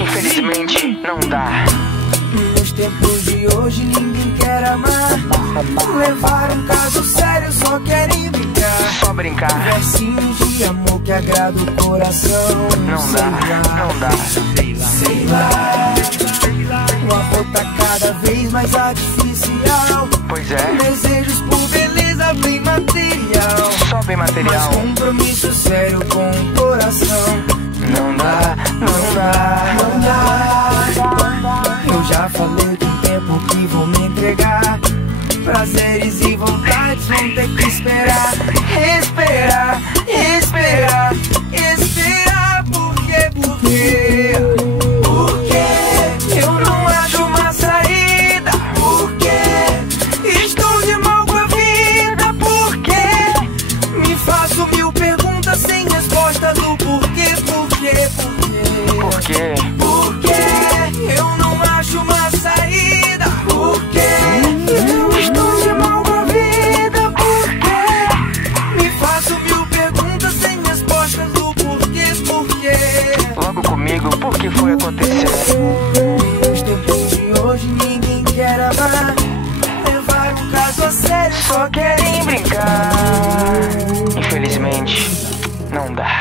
Infelizmente, não dá. Nos tempos de hoje ninguém quer amar, levar um caso sério, só querem brincar. Só brincar. Versinhos de amor que agrada o coração. Não dá, não dá. Sei lá, o amor tá cada vez mais artificial. Pois é. Desejos por beleza bem material, Só bem material. mas compromisso sério com o coração. Não dá, não dá. Não dá. Eu já falei tem tempo que vou me entregar. Prazeres e vontades vão ter que esperar. Esperar, esperar, esperar. Por quê? Por quê? Por quê? Eu não acho uma saída. Por quê? Estou de mal com a vida. Por quê? Me faço mil perguntas sem resposta do porquê. Por quê? Por quê? Por quê? Por quê? Eu não acho uma saída. Por quê? Eu estou de mal com a vida. Por quê? Me faço mil perguntas sem respostas do porquê. Por quê? Logo comigo, por que foi acontecer? Nos tempos de hoje ninguém quer amar, levar um caso a sério, só querem brincar. Infelizmente, não dá.